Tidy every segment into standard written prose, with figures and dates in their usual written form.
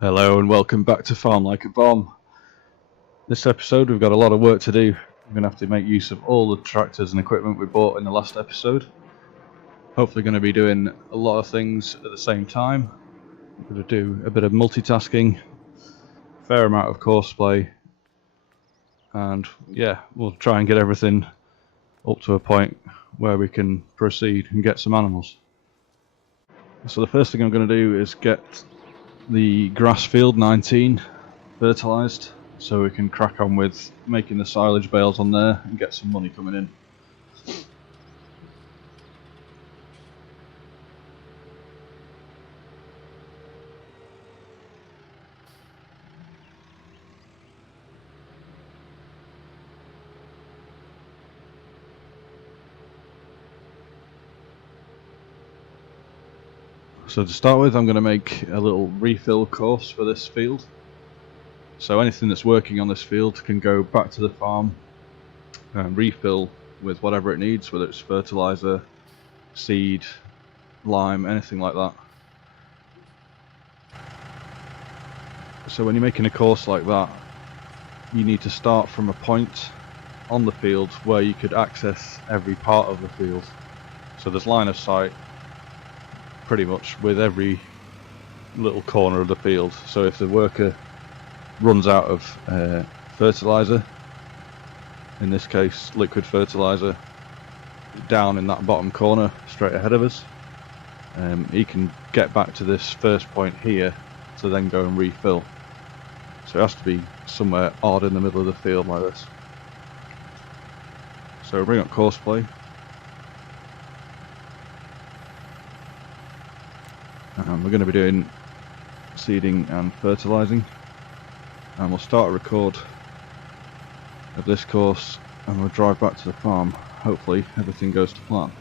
Hello and welcome back to FarmLikeABomb. This episode we've got a lot of work to do. We're going to have to make use of all the tractors and equipment we bought in the last episode. Hopefully going to be doing a lot of things at the same time. We're going to do a bit of multitasking, a fair amount of courseplay, and yeah, we'll try and get everything up to a point where we can proceed and get some animals. So the first thing I'm going to do is get the grass field 19 fertilised, so we can crack on with making the silage bales on there and get some money coming in. So to start with, I'm going to make a little refill course for this field. So anything that's working on this field can go back to the farm and refill with whatever it needs, whether it's fertilizer, seed, lime, anything like that. So when you're making a course like that, you need to start from a point on the field where you could access every part of the field. So there's line of sight pretty much with every little corner of the field. So if the worker runs out of fertilizer, in this case liquid fertilizer, down in that bottom corner straight ahead of us, he can get back to this first point here to then go and refill. So it has to be somewhere odd in the middle of the field like this. So we'll bring up Courseplay. And we're going to be doing seeding and fertilizing, and we'll start a record of this course and we'll drive back to the farm. Hopefully everything goes to plan.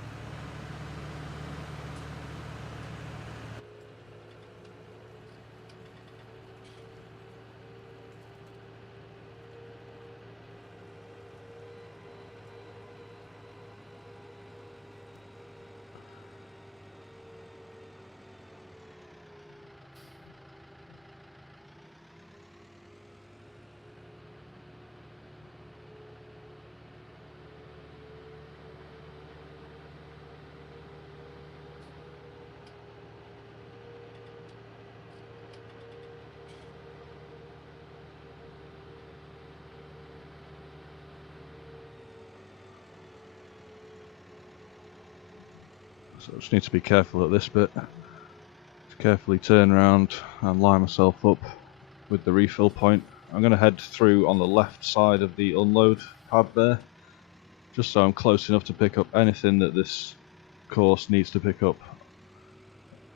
So I just need to be careful at this bit. Just carefully turn around and line myself up with the refill point. I'm going to head through on the left side of the unload pad there, just so I'm close enough to pick up anything that this course needs to pick up.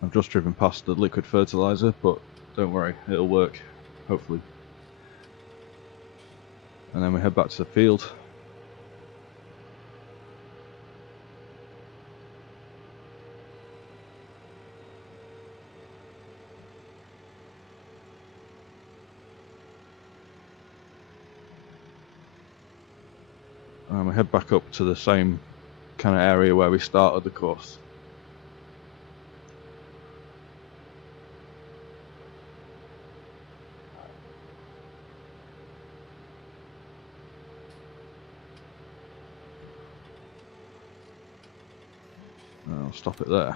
I've just driven past the liquid fertilizer, but don't worry, it'll work, hopefully. And then we head back to the field. And we head back up to the same kind of area where we started the course. I'll stop it there.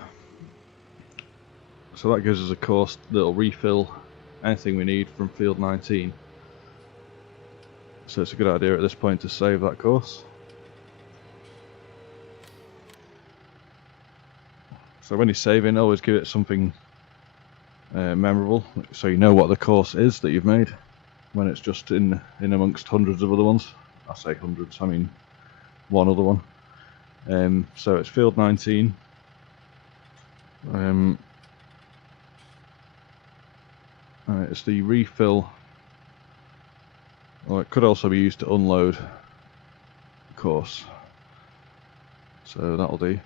So that gives us a course that'll refill anything we need from field 19. So it's a good idea at this point to save that course. So when you're saving, always give it something memorable, so you know what the course is that you've made, when it's just in amongst hundreds of other ones. I say hundreds, I mean one other one. So it's field 19. It's the refill, or it could also be used to unload course, so that'll do.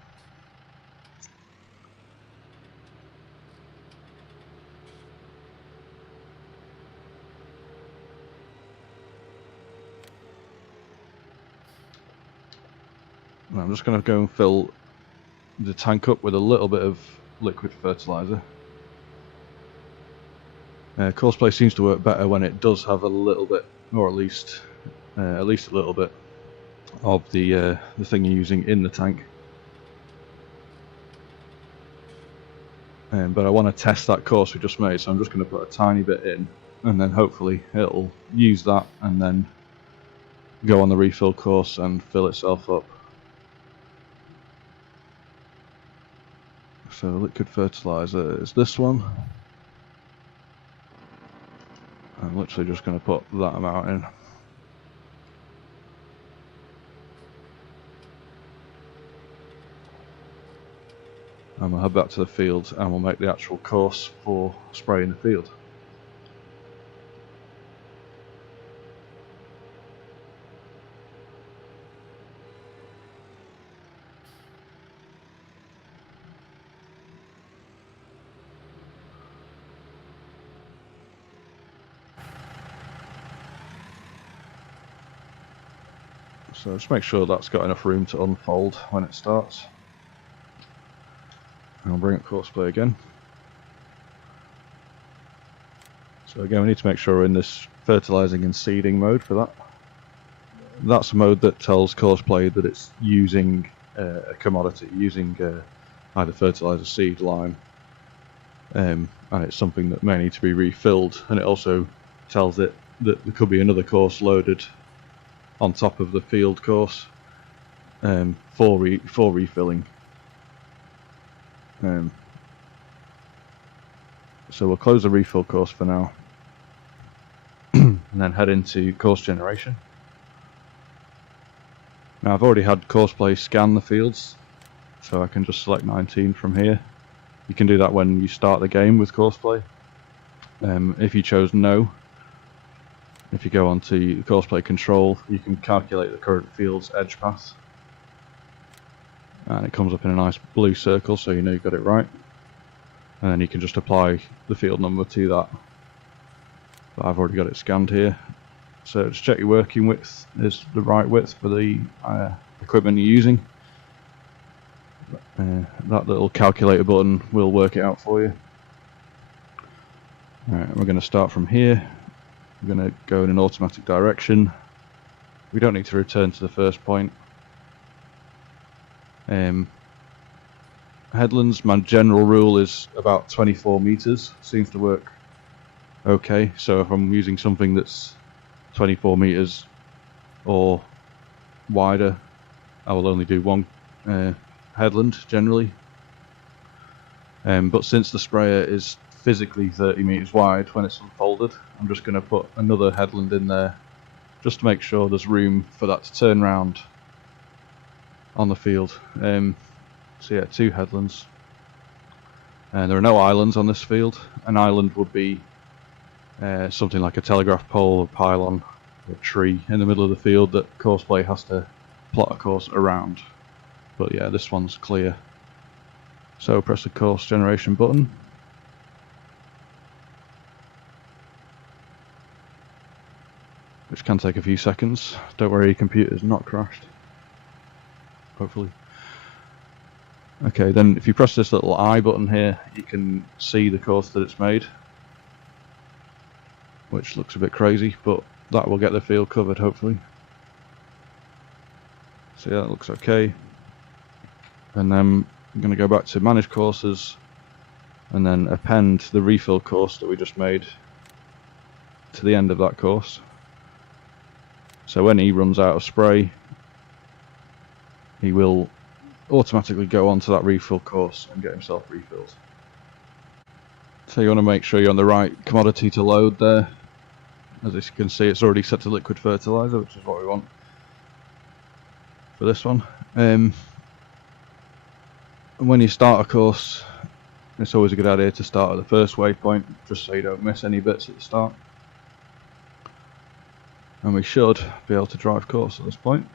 I'm just going to go and fill the tank up with a little bit of liquid fertilizer. Courseplay seems to work better when it does have a little bit, or at least a little bit of the thing you're using in the tank. But I want to test that course we just made, so I'm just going to put a tiny bit in, and then hopefully it'll use that and then go on the refill course and fill itself up. So liquid fertilizer is this one. I'm literally just going to put that amount in. And we'll head back to the field and we'll make the actual course for spraying the field. So just make sure that's got enough room to unfold when it starts. And I'll bring up Courseplay again. So again, we need to make sure we're in this fertilizing and seeding mode for that. That's a mode that tells Courseplay that it's using a commodity, using either fertilizer, seed, lime, and it's something that may need to be refilled. And it also tells it that there could be another course loaded on top of the field course for refilling. So we'll close the refill course for now, and then head into course generation. Now I've already had Courseplay scan the fields, so I can just select 19 from here. You can do that when you start the game with Courseplay. If you chose no, if you go onto Courseplay control, you can calculate the current field's edge path. And it comes up in a nice blue circle, so you know you've got it right. And then you can just apply the field number to that. But I've already got it scanned here. So just check your working width is the right width for the equipment you're using. That little calculator button will work it out for you. Alright, we're going to start from here. We're going to go in an automatic direction. We don't need to return to the first point. Headlands, my general rule is about 24 meters. Seems to work okay. So if I'm using something that's 24 meters or wider, I will only do one headland generally. But since the sprayer is physically 30 meters wide when it's unfolded, I'm just going to put another headland in there just to make sure there's room for that to turn round on the field. So yeah, 2 headlands. There are no islands on this field. An island would be something like a telegraph pole, a pylon, a tree in the middle of the field that Courseplay has to plot a course around. But yeah, this one's clear. So press the course generation button. Which can take a few seconds. Don't worry, your computer's not crashed. Hopefully. Okay, then if you press this little I button here, you can see the course that it's made. Which looks a bit crazy, but that will get the field covered hopefully. So yeah, that looks okay. And then I'm going to go back to manage courses and then append the refill course that we just made to the end of that course. So when he runs out of spray, he will automatically go onto that refill course and get himself refilled. So you want to make sure you're on the right commodity to load there. As you can see, it's already set to liquid fertilizer, which is what we want for this one. And when you start a course, it's always a good idea to start at the first waypoint, just so you don't miss any bits at the start. And we should be able to drive course at this point.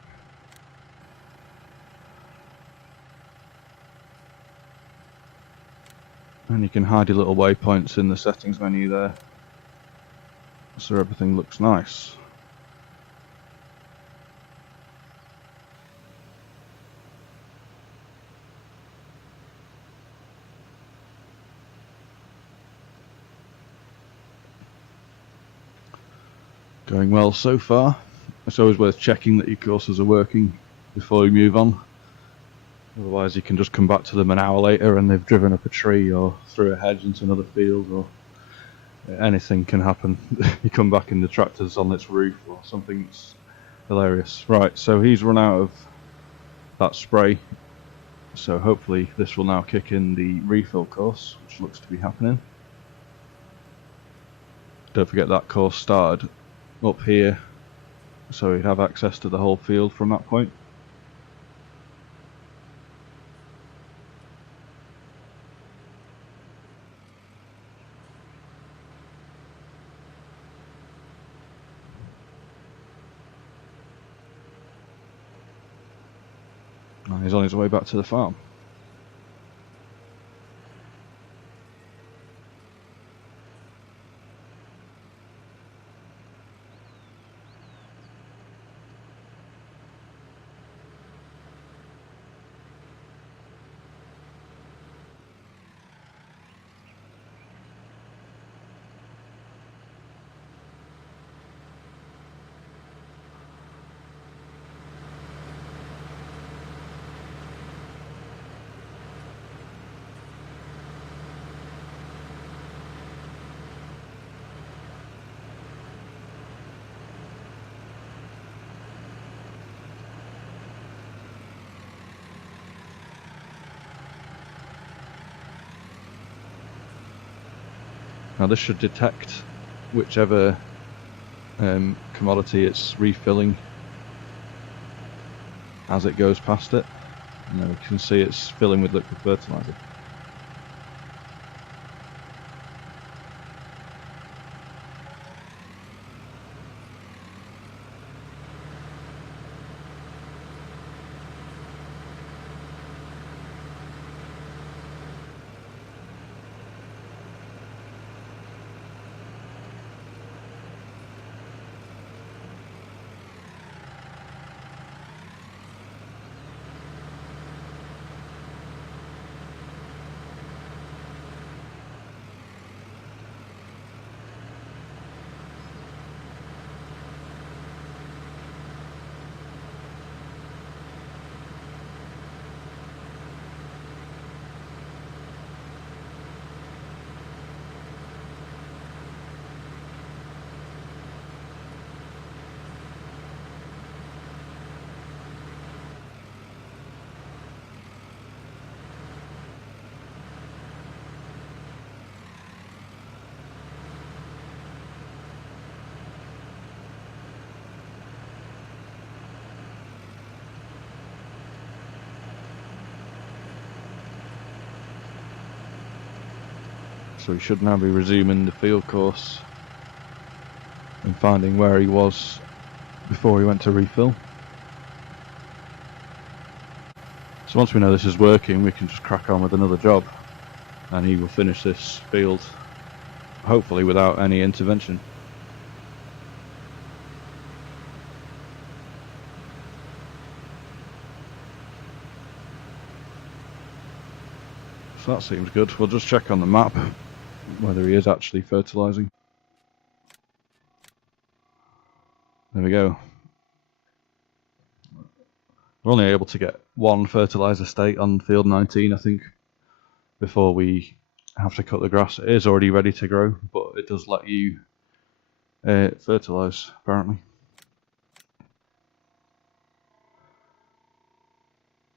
And you can hide your little waypoints in the settings menu there, so everything looks nice. Going well so far. It's always worth checking that your courses are working before you move on. Otherwise you can just come back to them an hour later and they've driven up a tree or through a hedge into another field, or anything can happen. You come back and the tractor's on its roof or something. It's hilarious. Right, so he's run out of that spray, so hopefully this will now kick in the refill course, which looks to be happening. Don't forget that course started up here, so he'd have access to the whole field from that point. And he's on his way back to the farm. Now this should detect whichever commodity it's refilling as it goes past it. And then we can see it's filling with liquid fertilizer. So he should now be resuming the field course and finding where he was before he went to refill. So once we know this is working, we can just crack on with another job, and he will finish this field hopefully without any intervention. So that seems good. We'll just check on the map whether he is actually fertilizing. There we go. We're only able to get one fertilizer state on field 19, I think, before we have to cut the grass. It is already ready to grow, but it does let you fertilize, apparently,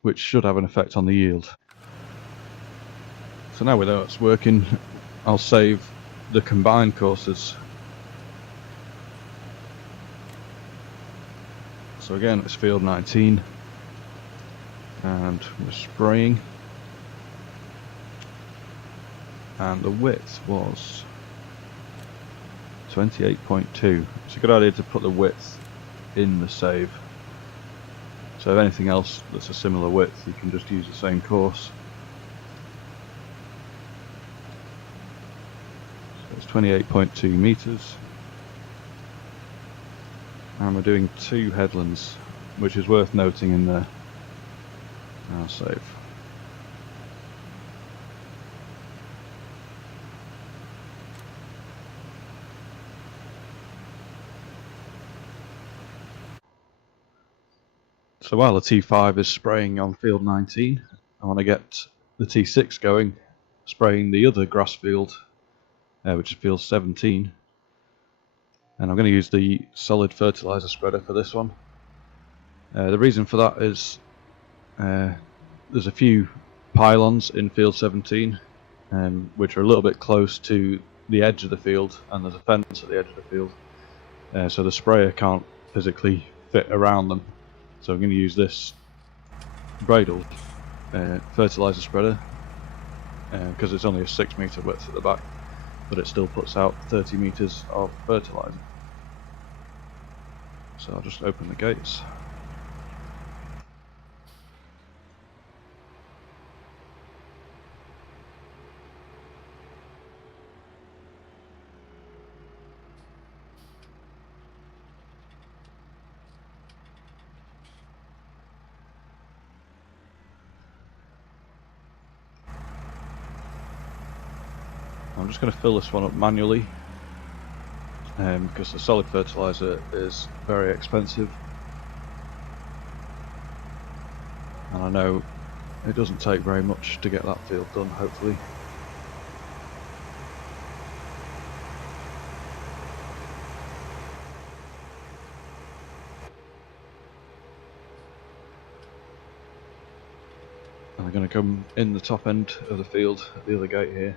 which should have an effect on the yield. So now we know it's working, I'll save the combined courses. So again, it's field 19, and we're spraying, and the width was 28.2. It's a good idea to put the width in the save, so if anything else that's a similar width, you can just use the same course. So it's 28.2 meters, and we're doing 2 headlands, which is worth noting in there. I'll save. So while the T5 is spraying on field 19, I want to get the T6 going, spraying the other grass field, which is field 17. And I'm going to use the solid fertilizer spreader for this one. The reason for that is there's a few pylons in field 17 which are a little bit close to the edge of the field, and there's a fence at the edge of the field, so the sprayer can't physically fit around them. So I'm going to use this braidle fertilizer spreader because it's only a 6 meter width at the back, but it still puts out 30 meters of fertilizer. So I'll just open the gates. I'm just going to fill this one up manually because the solid fertilizer is very expensive, and I know it doesn't take very much to get that field done, hopefully. And I'm going to come in the top end of the field at the other gate here.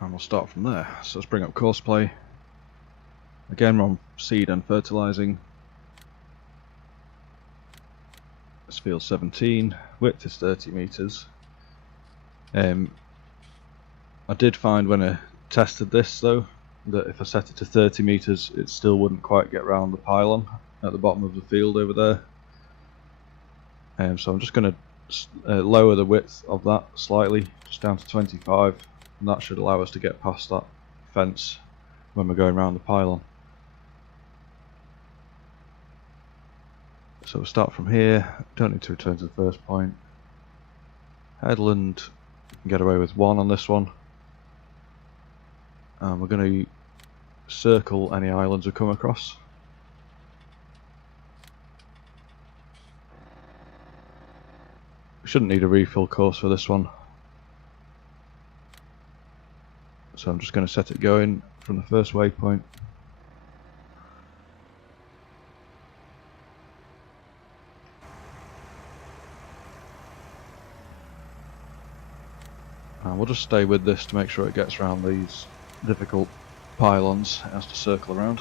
And we'll start from there. So let's bring up Courseplay. Again, we're on seed and fertilizing. It's field 17, width is 30 meters. I did find when I tested this though, that if I set it to 30 meters, it still wouldn't quite get round the pylon at the bottom of the field over there. So I'm just going to lower the width of that slightly, just down to 25. And that should allow us to get past that fence when we're going around the pylon. So we'll start from here. Don't need to return to the first point. Headland, we can get away with 1 on this one. And we're going to circle any islands we come across. We shouldn't need a refill course for this one. So I'm just going to set it going from the first waypoint. And we'll just stay with this to make sure it gets around these difficult pylons it has to circle around.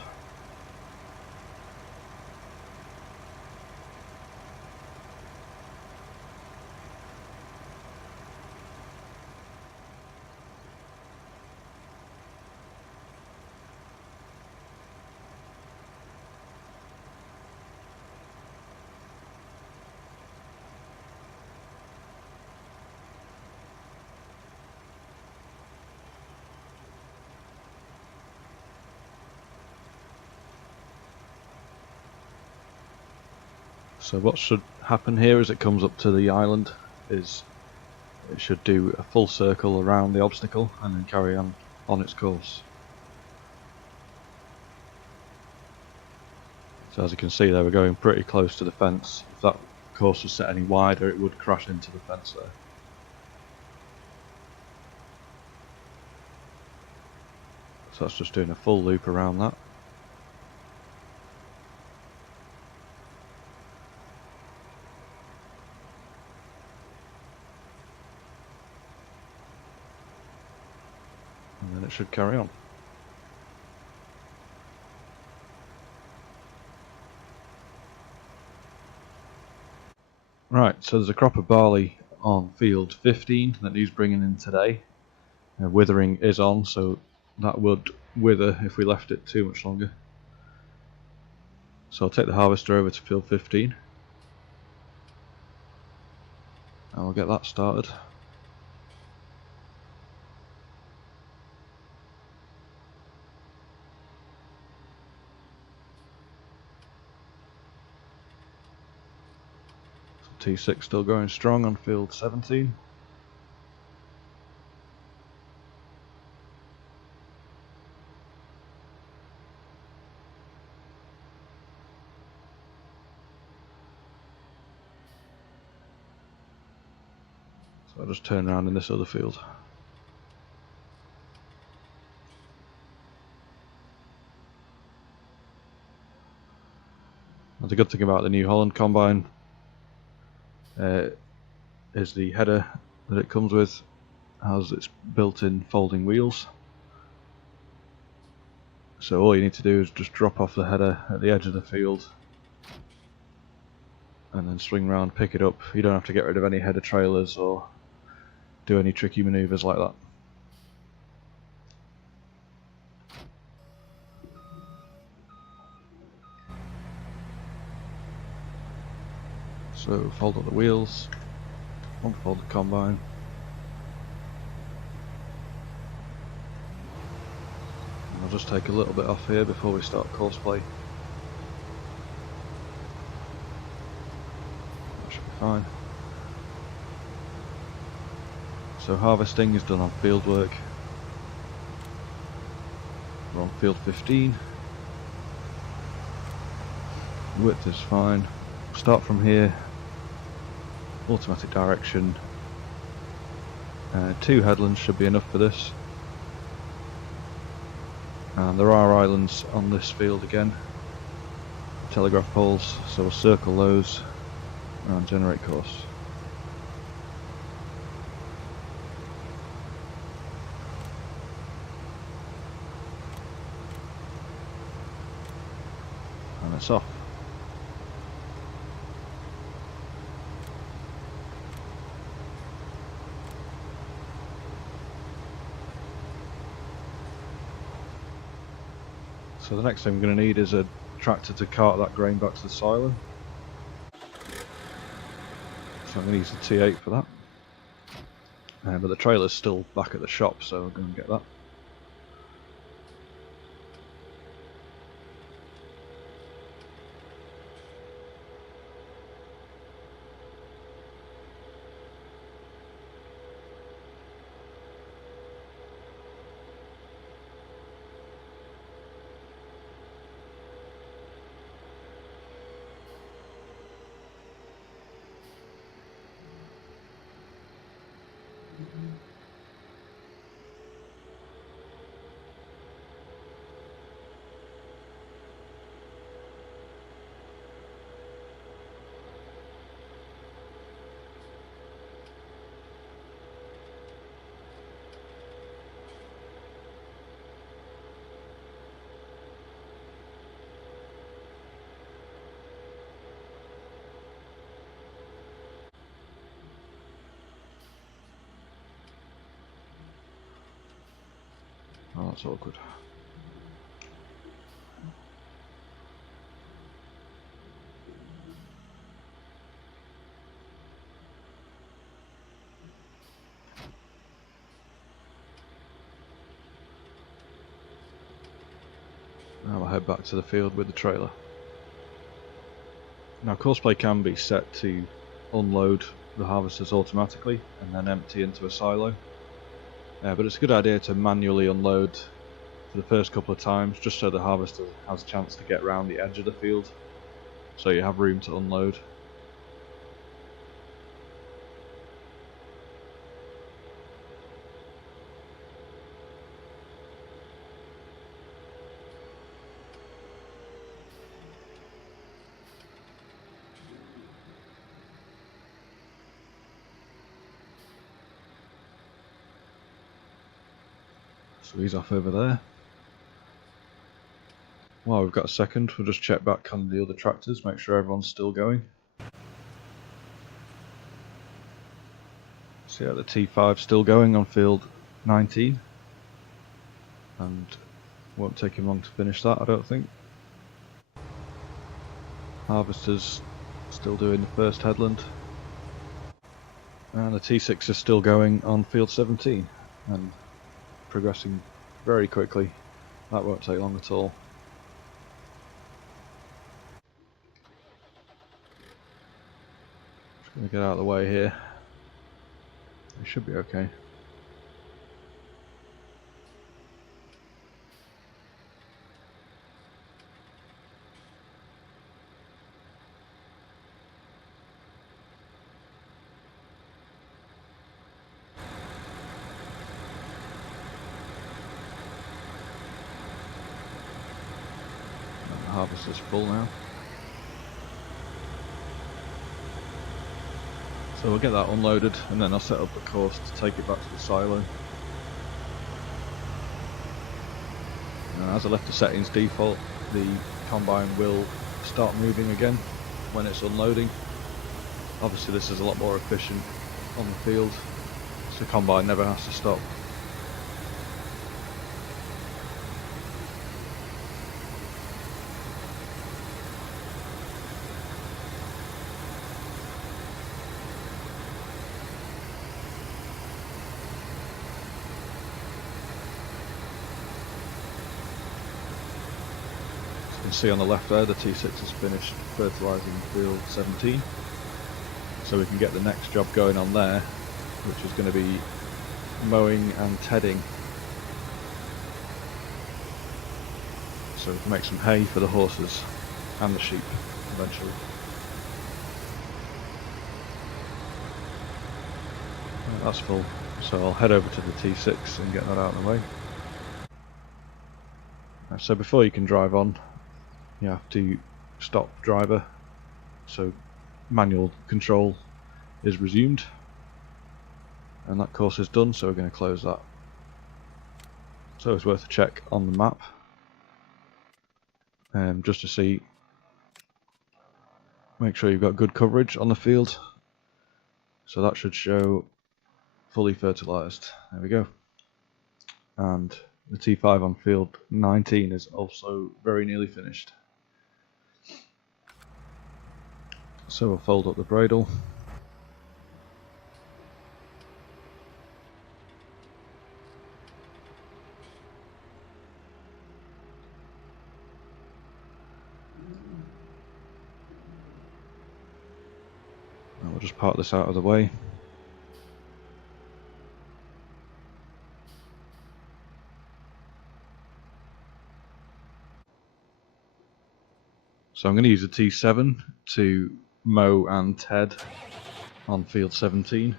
So what should happen here as it comes up to the island is it should do a full circle around the obstacle and then carry on its course. So as you can see there, we're going pretty close to the fence. If that course was set any wider, it would crash into the fence there. So that's just doing a full loop around that. And then it should carry on. Right, so there's a crop of barley on field 15 that needs bringing in today. Withering is on, so that would wither if we left it too much longer. So I'll take the harvester over to field 15 and we'll get that started. T6 still going strong on field 17. So I'll just turn around in this other field. The good thing about the New Holland combine is the header that it comes with has its built-in folding wheels. So all you need to do is just drop off the header at the edge of the field and then swing round, pick it up. You don't have to get rid of any header trailers or do any tricky maneuvers like that. So fold up the wheels, unfold the combine. And I'll just take a little bit off here before we start Courseplay. That should be fine. So harvesting is done on field work. We're on field 15. Width is fine. Start from here. Automatic direction. 2 headlands should be enough for this. And there are islands on this field again. Telegraph poles, so we'll circle those and generate course. And it's off. So the next thing we're going to need is a tractor to cart that grain back to the silo. So I'm going to use the T8 for that. But the trailer's still back at the shop, so I'm going to get that. Oh, that's awkward. Now we'll head back to the field with the trailer. Now Courseplay can be set to unload the harvesters automatically and then empty into a silo. But it's a good idea to manually unload for the first couple of times, just so the harvester has a chance to get around the edge of the field, so you have room to unload. So he's off over there. While we've got a second, we'll just check back on the other tractors, make sure everyone's still going. So yeah, the T5's still going on field 19. And won't take him long to finish that, I don't think. Harvester's still doing the first headland. And the T6 is still going on field 17 and progressing very quickly. That won't take long at all. Just Gonna get out of the way here. It should be okay. The harvest is full now. So we'll get that unloaded and then I'll set up the course to take it back to the silo. And as I left the settings default, the combine will start moving again when it's unloading. Obviously this is a lot more efficient on the field, so the combine never has to stop. You can see on the left there the T6 has finished fertilising field 17, so we can get the next job going on there, which is going to be mowing and tedding, so we can make some hay for the horses and the sheep eventually. Right, that's full, so I'll head over to the T6 and get that out of the way. So before you can drive on, you have to stop driver, so manual control is resumed, and that course is done, so we're going to close that. So it's worth a check on the map, just to see, make sure you've got good coverage on the field. So that should show fully fertilised. There we go. And the T5 on field 19 is also very nearly finished. So we'll fold up the bradle. And we'll just park this out of the way. So I'm going to use a T7 to mow and ted on field 17.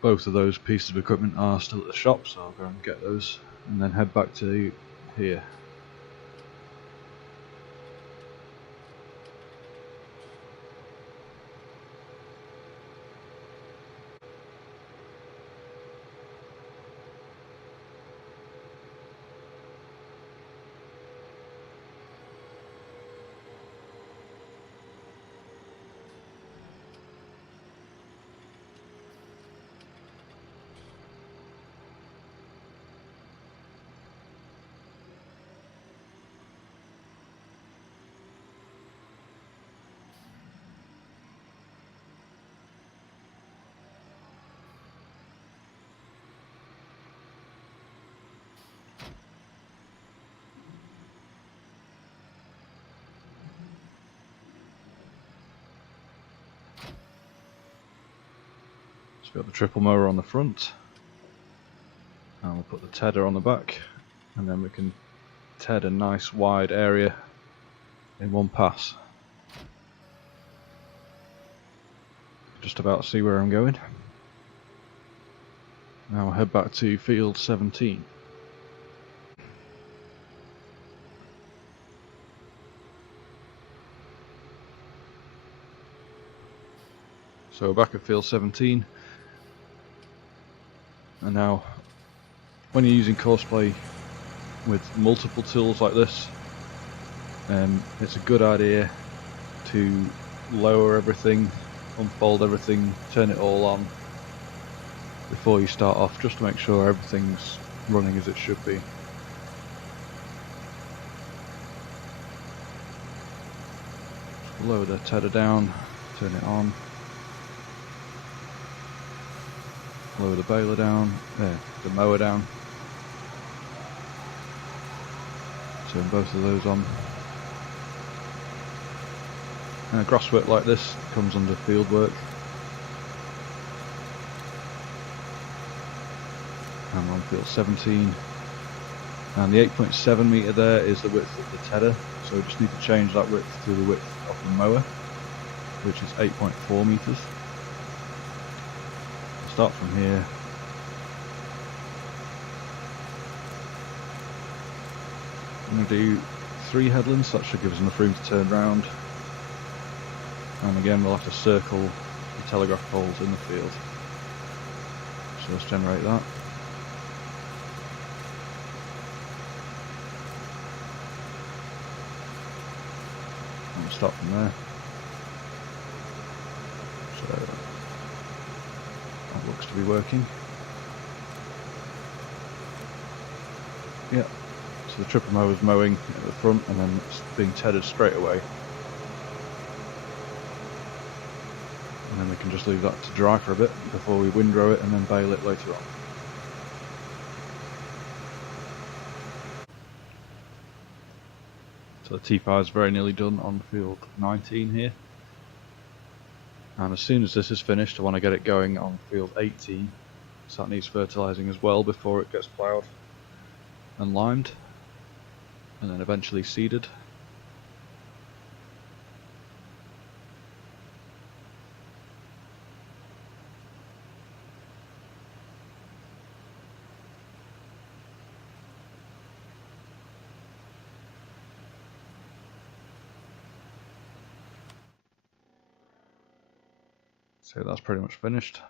Both of those pieces of equipment are still at the shop, so I'll go and get those and then head back to here. So we've got the triple mower on the front, and we'll put the tedder on the back, and then we can ted a nice wide area in one pass. Just about to see where I'm going. Now I'll head back to field 17. So we're back at field 17. And now, when you're using Courseplay with multiple tools like this, it's a good idea to lower everything, unfold everything, turn it all on before you start off, just to make sure everything's running as it should be. Just lower the tedder down, turn it on. Lower the baler down, the mower down. Turn both of those on. Grass work like this comes under field work. And we're on field 17. And the 8.7 metre there is the width of the tedder, so we just need to change that width to the width of the mower, which is 8.4 metres. We'll start from here. I'm going to do 3 headlands, that should give us enough room to turn round. And again we'll have to circle the telegraph poles in the field. So let's generate that. And we'll start from there. So that looks to be working. Yeah. So the triple mower is mowing at the front and then it's being tethered straight away. And then we can just leave that to dry for a bit before we windrow it and then bale it later on. So the T5 is very nearly done on field 19 here. And as soon as this is finished I want to get it going on field 18. So that needs fertilising as well before it gets ploughed and limed. And then eventually seeded. So that's pretty much finished.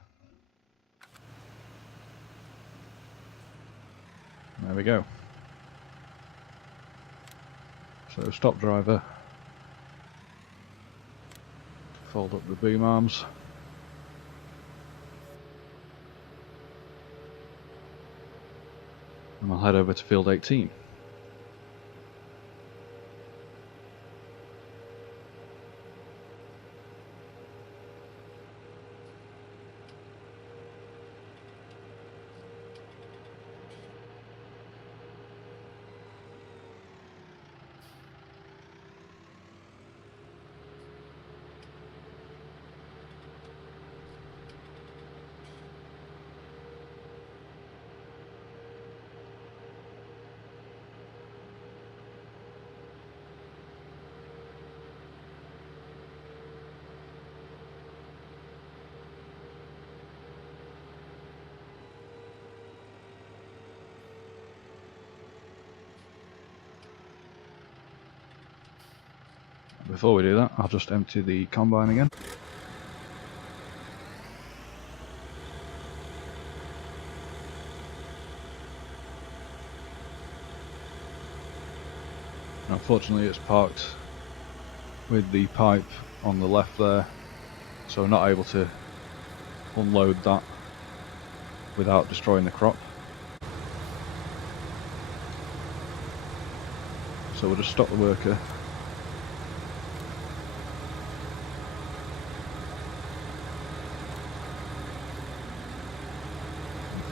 There we go. So stop driver, fold up the boom arms, and I'll head over to field 18. Before we do that, I'll just empty the combine again. Unfortunately it's parked with the pipe on the left there, so I'm not able to unload that without destroying the crop. So we'll just stop the worker.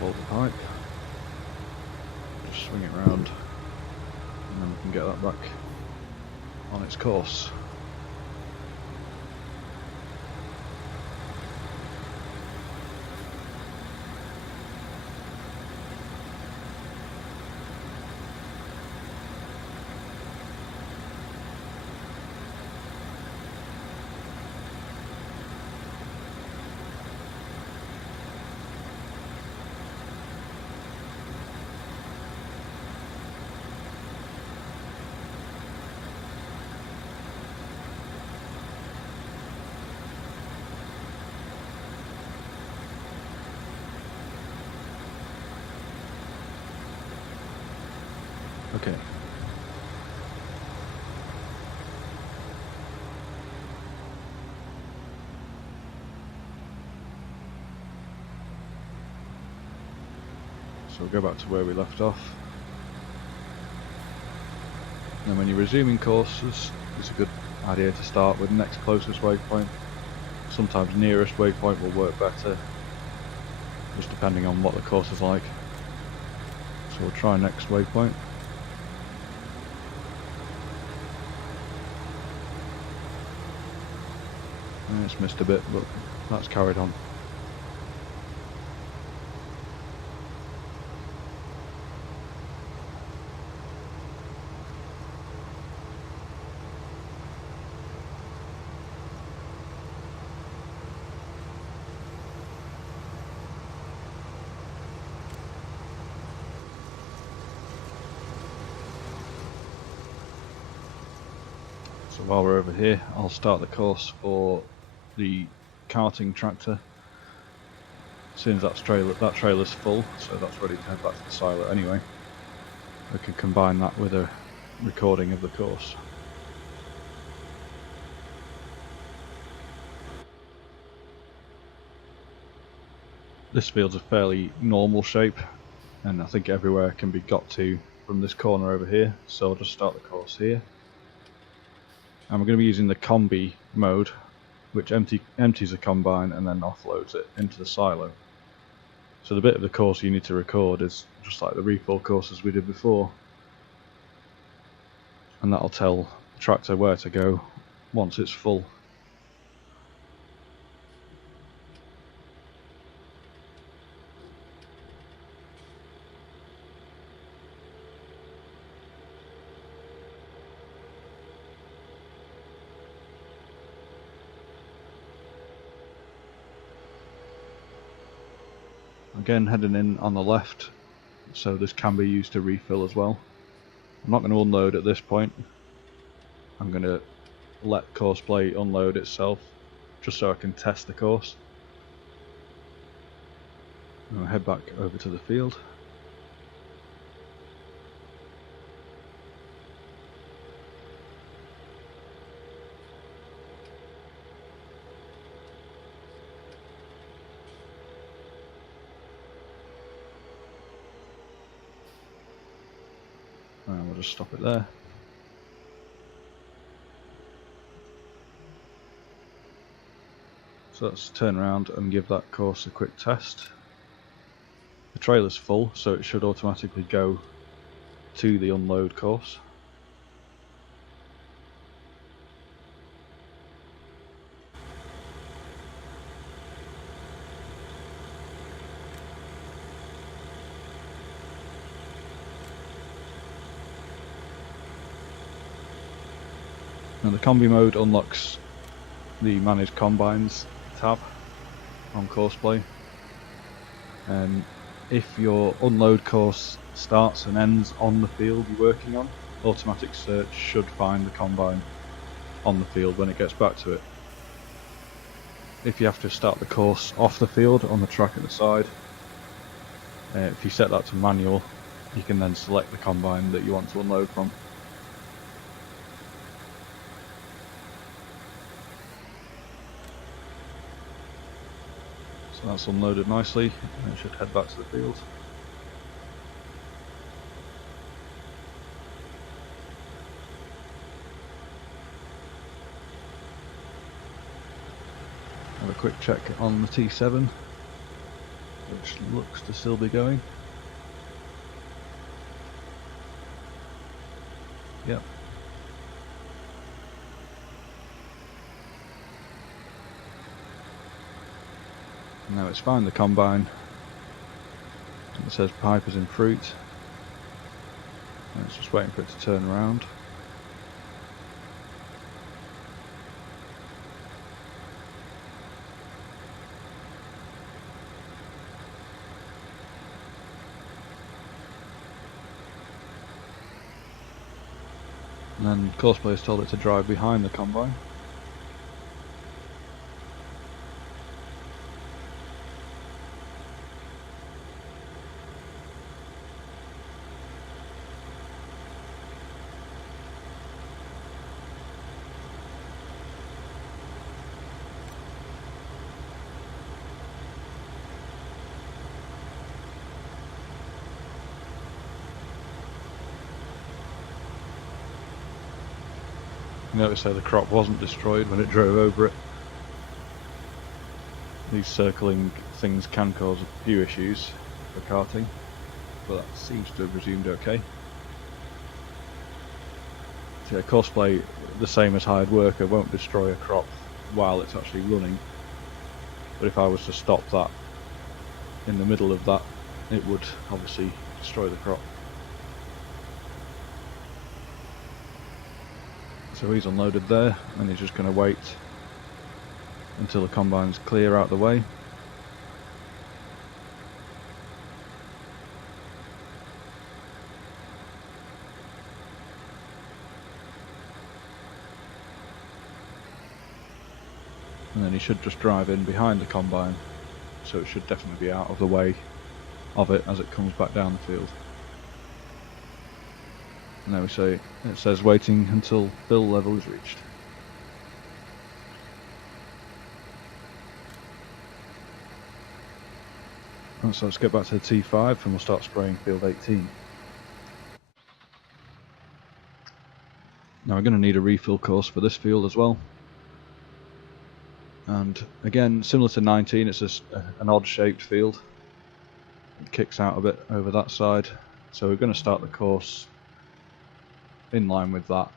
Fold the pipe, just swing it round, and then we can get that back on its course. Okay. So we'll go back to where we left off. And when you're resuming courses, it's a good idea to start with the next closest waypoint. Sometimes nearest waypoint will work better, just depending on what the course is like. So we'll try next waypoint. And it's missed a bit, but that's carried on. So while we're over here, I'll start the course for the carting tractor. As soon as that trailer's full, so that's ready to head back to the silo anyway, we can combine that with a recording of the course. This field's a fairly normal shape, and I think everywhere can be got to from this corner over here, so I'll just start the course here. And we're going to be using the combi mode, which empties the combine and then offloads it into the silo. So the bit of the course you need to record is just like the refill courses we did before, and that'll tell the tractor where to go once it's full. Again, heading in on the left, so this can be used to refill as well. I'm not going to unload at this point. I'm going to let Courseplay unload itself, just so I can test the course. I'll head back over to the field. And we'll just stop it there. So let's turn around and give that course a quick test. The trailer's full, so it should automatically go to the unload course. Now the combi mode unlocks the manage combines tab on Courseplay, and if your unload course starts and ends on the field you're working on, automatic search should find the combine on the field when it gets back to it. If you have to start the course off the field on the track at the side, if you set that to manual, you can then select the combine that you want to unload from. So that's unloaded nicely, and it should head back to the field. Have a quick check on the T7, which looks to still be going. Yep. Now it's found the combine. It says pipe is in fruit. And it's just waiting for it to turn around. And then Courseplay has told it to drive behind the combine. Notice how the crop wasn't destroyed when it drove over it. These circling things can cause a few issues for carting, but that seems to have resumed okay. So yeah, Courseplay, the same as hired worker, won't destroy a crop while it's actually running. But if I was to stop that in the middle of that, it would obviously destroy the crop. So he's unloaded there, and he's just going to wait until the combine's clear out the way. And then he should just drive in behind the combine, so it should definitely be out of the way of it as it comes back down the field. And there we say, it says waiting until fill level is reached. Right, so let's get back to the T5 and we'll start spraying field 18. Now we're going to need a refill course for this field as well. And again, similar to 19, it's just an odd shaped field. It kicks out a bit over that side, so we're going to start the course in line with that,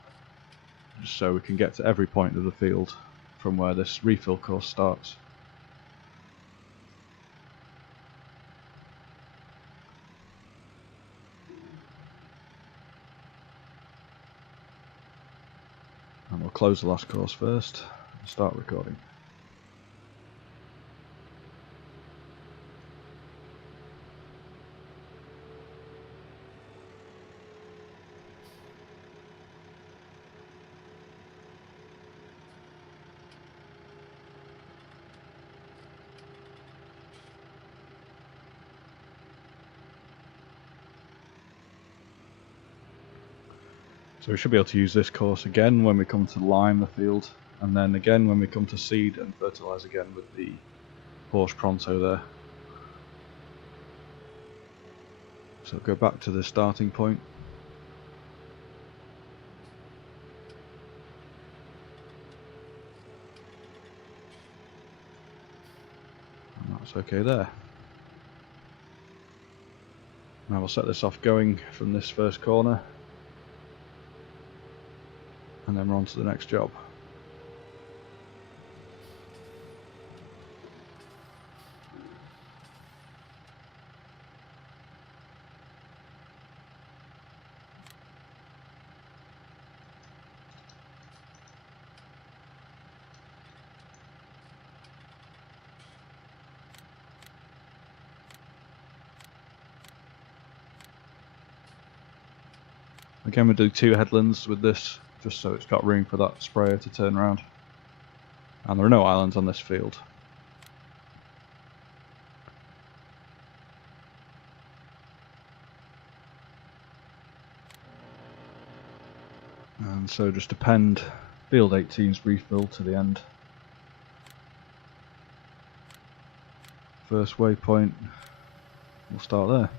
just so we can get to every point of the field from where this refill course starts. And we'll close the last course first and start recording. So we should be able to use this course again when we come to lime the field, and then again when we come to seed and fertilise again with the Porsche Pronto there. So go back to the starting point. And that's okay there. Now we'll set this off going from this first corner, and then we're on to the next job. Again, we'll do 2 headlands with this, just so it's got room for that sprayer to turn around. And there are no islands on this field. And so just append field 18's refill to the end. First waypoint, we'll start there.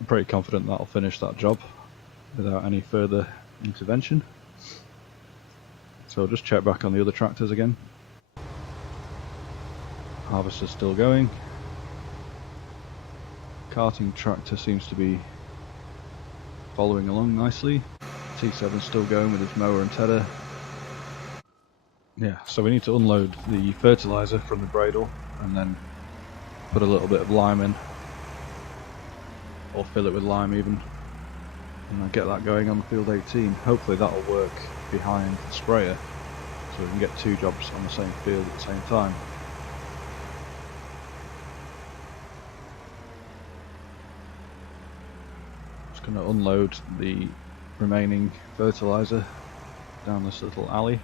I'm pretty confident that'll finish that job without any further intervention. So I'll just check back on the other tractors again. Harvester's still going. Carting tractor seems to be following along nicely. T7's still going with his mower and tedder. Yeah, so we need to unload the fertiliser from the bradle and then put a little bit of lime in, or fill it with lime even, and I'll get that going on the field 18. Hopefully that'll work behind the sprayer, so we can get 2 jobs on the same field at the same time. Just going to unload the remaining fertiliser down this little alley.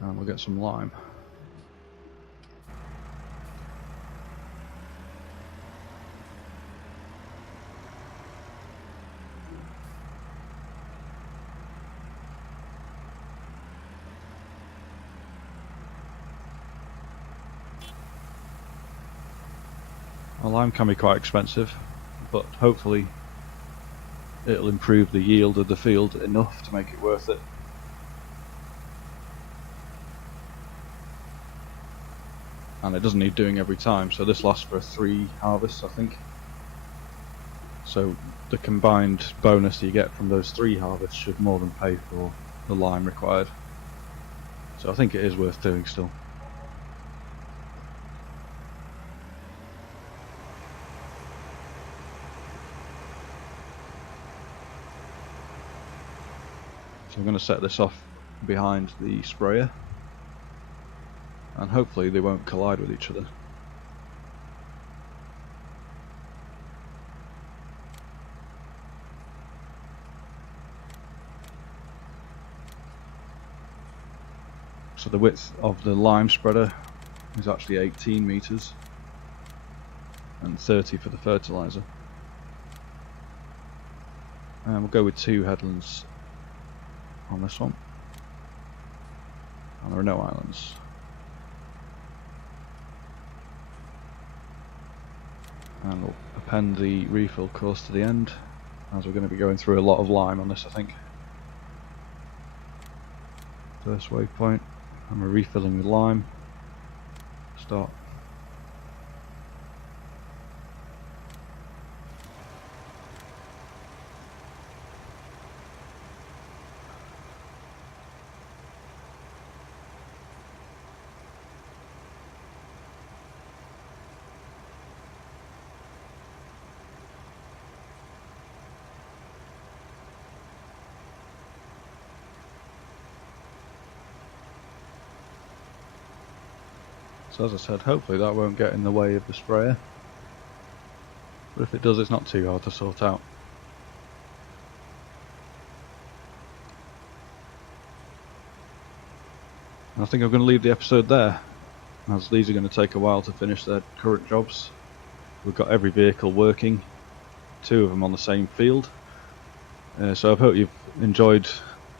And we'll get some lime. Well, lime can be quite expensive, but hopefully it'll improve the yield of the field enough to make it worth it. And it doesn't need doing every time, so this lasts for 3 harvests, I think. So the combined bonus you get from those 3 harvests should more than pay for the lime required. So I think it is worth doing still. So I'm going to set this off behind the sprayer, and hopefully they won't collide with each other. So the width of the lime spreader is actually 18 meters and 30 for the fertilizer. And we'll go with 2 headlands on this one, and there are no islands. And we'll append the refill course to the end, as we're going to be going through a lot of lime on this, I think. First waypoint, and we're refilling with lime. Start. So as I said, hopefully that won't get in the way of the sprayer, but if it does, it's not too hard to sort out. And I think I'm going to leave the episode there, as these are going to take a while to finish their current jobs. We've got every vehicle working, 2 of them on the same field, so I hope you've enjoyed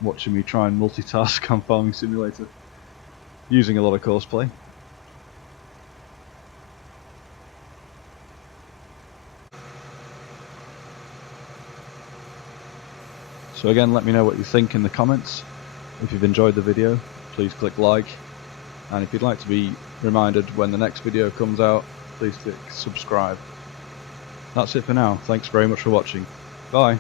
watching me try and multitask on Farming Simulator using a lot of Courseplay. So again, let me know what you think in the comments. If you've enjoyed the video, please click like, and if you'd like to be reminded when the next video comes out, please click subscribe. That's it for now. Thanks very much for watching. Bye.